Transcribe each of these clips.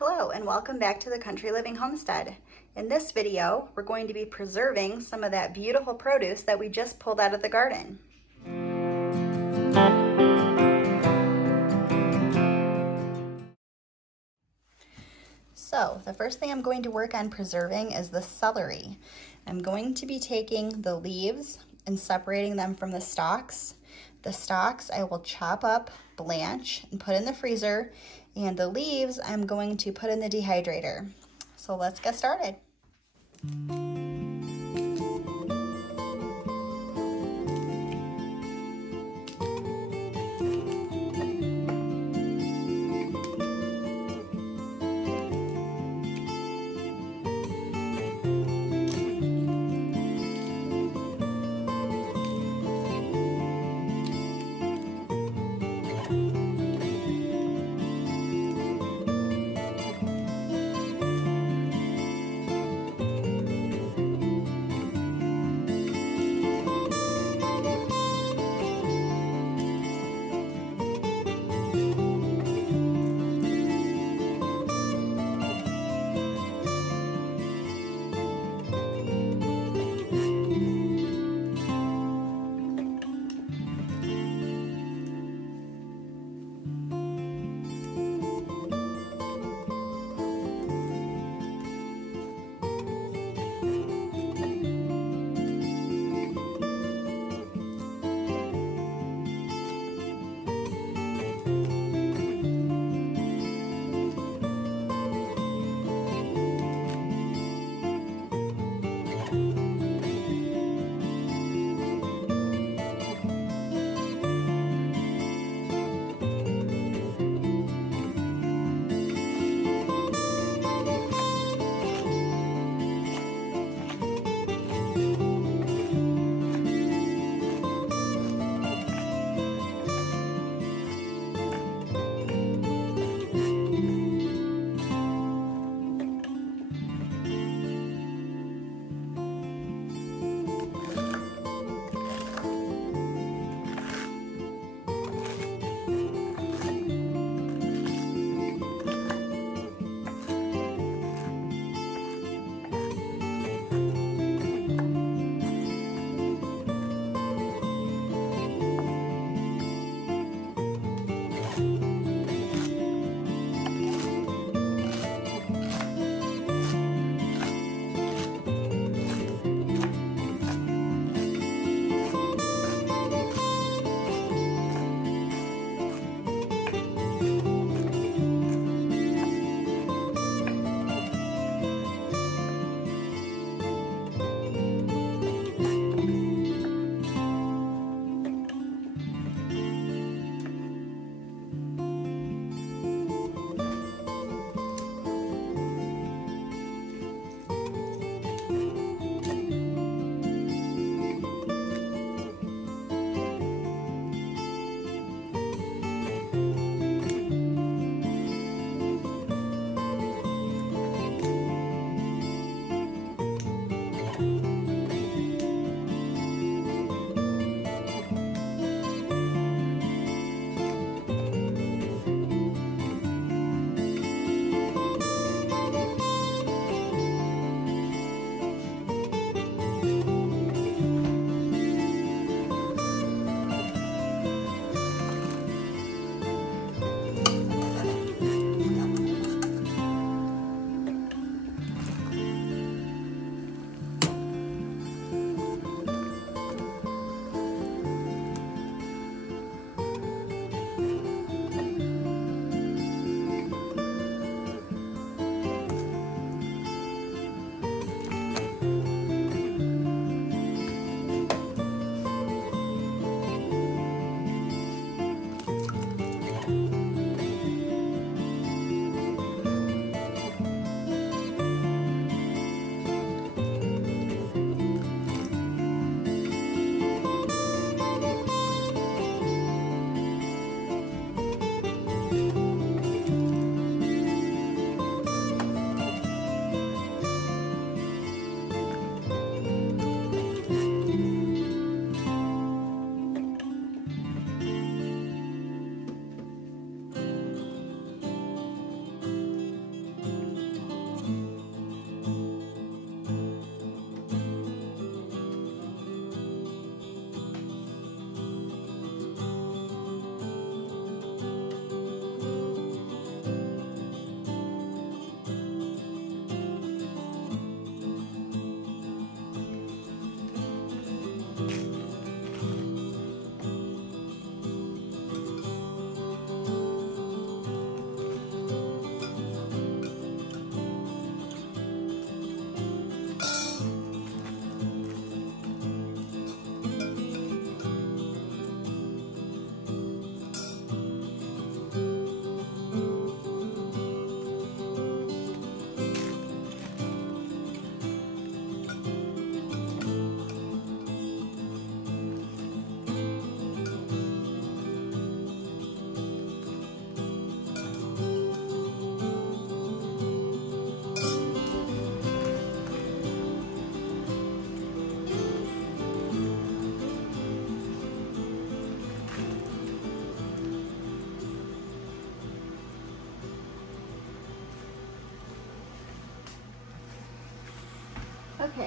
Hello and welcome back to the Country Living Homestead. In this video, we're going to be preserving some of that beautiful produce that we just pulled out of the garden. So the first thing I'm going to work on preserving is the celery. I'm going to be taking the leaves and separating them from the stalks. The stalks I will chop up, blanch, and put in the freezer, and the leaves I'm going to put in the dehydrator. So let's get started.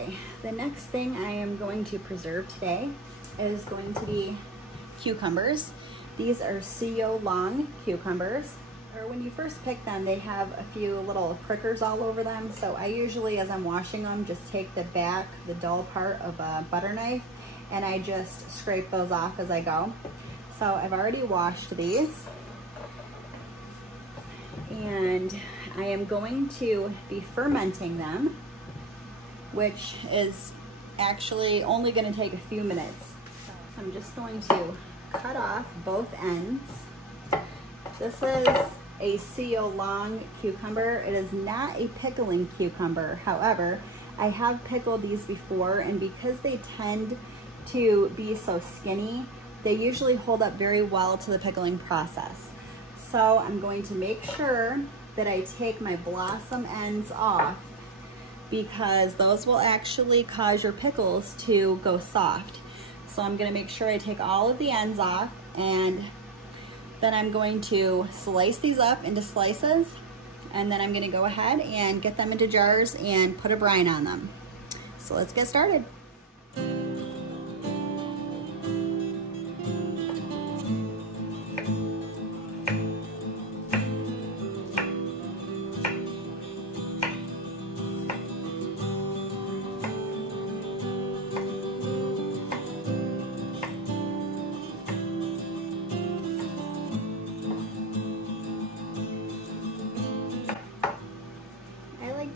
Okay, the next thing I am going to preserve today is going to be cucumbers. These are CO long cucumbers. Or when you first pick them, they have a few little prickers all over them. So I usually, as I'm washing them, just take the back, the dull part of a butter knife, and I just scrape those off as I go. So I've already washed these. And I am going to be fermenting them, which is actually only going to take a few minutes. So I'm just going to cut off both ends. This is a CO long cucumber. It is not a pickling cucumber. However, I have pickled these before, and because they tend to be so skinny, they usually hold up very well to the pickling process. So I'm going to make sure that I take my blossom ends off, because those will actually cause your pickles to go soft. So I'm gonna make sure I take all of the ends off, and then I'm going to slice these up into slices, and then I'm gonna go ahead and get them into jars and put a brine on them. So let's get started.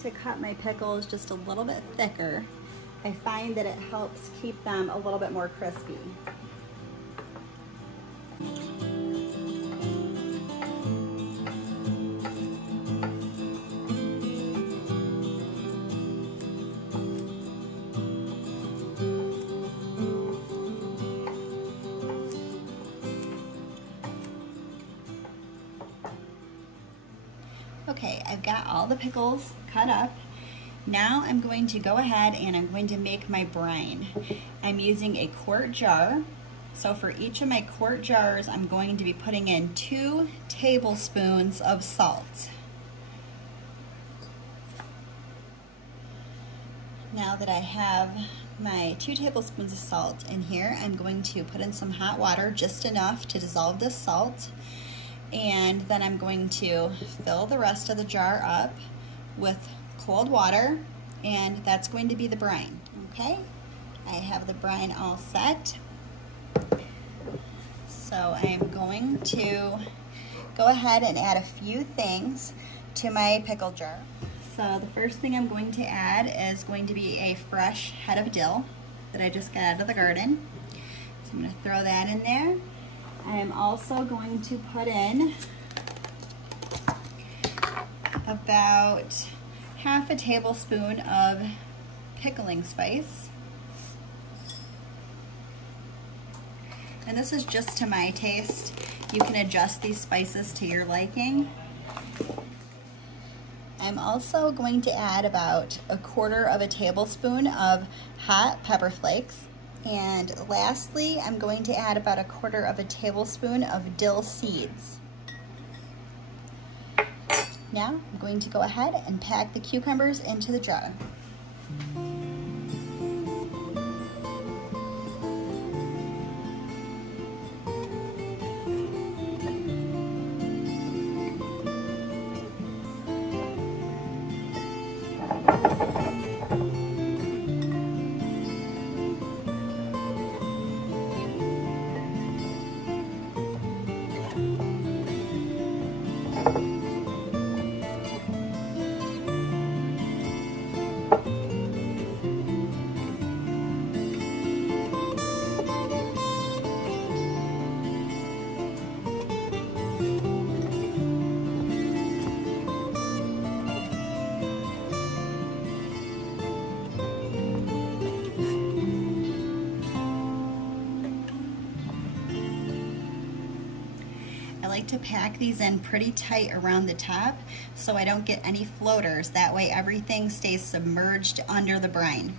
To cut my pickles just a little bit thicker. I find that it helps keep them a little bit more crispy. Okay, I've got all the pickles cut up. Now I'm going to go ahead and I'm going to make my brine. I'm using a quart jar. So for each of my quart jars, I'm going to be putting in 2 tablespoons of salt. Now that I have my 2 tablespoons of salt in here, I'm going to put in some hot water, just enough to dissolve the salt. And then I'm going to fill the rest of the jar up with cold water, and that's going to be the brine. Okay, I have the brine all set. So I am going to go ahead and add a few things to my pickle jar. So the first thing I'm going to add is going to be a fresh head of dill that I just got out of the garden. So I'm going to throw that in there. I am also going to put in about half a tablespoon of pickling spice. And this is just to my taste. You can adjust these spices to your liking. I'm also going to add about 1/4 of a tablespoon of hot pepper flakes. And lastly, I'm going to add about 1/4 of a tablespoon of dill seeds. Now, I'm going to go ahead and pack the cucumbers into the jar. I like to pack these in pretty tight around the top so I don't get any floaters. That way everything stays submerged under the brine.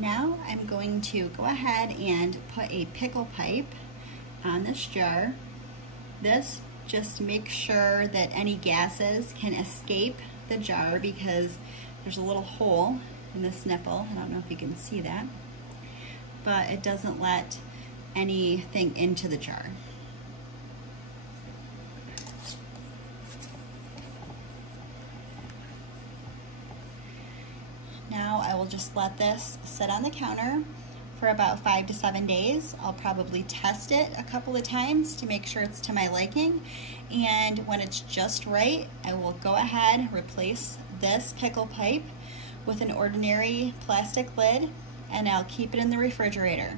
Now I'm going to go ahead and put a pickle pipe on this jar. This just makes sure that any gases can escape the jar because there's a little hole in this nipple. I don't know if you can see that, but it doesn't let anything into the jar. Now I will just let this sit on the counter for about 5 to 7 days. I'll probably test it a couple of times to make sure it's to my liking. And when it's just right, I will go ahead, replace this pickle pipe with an ordinary plastic lid, and I'll keep it in the refrigerator.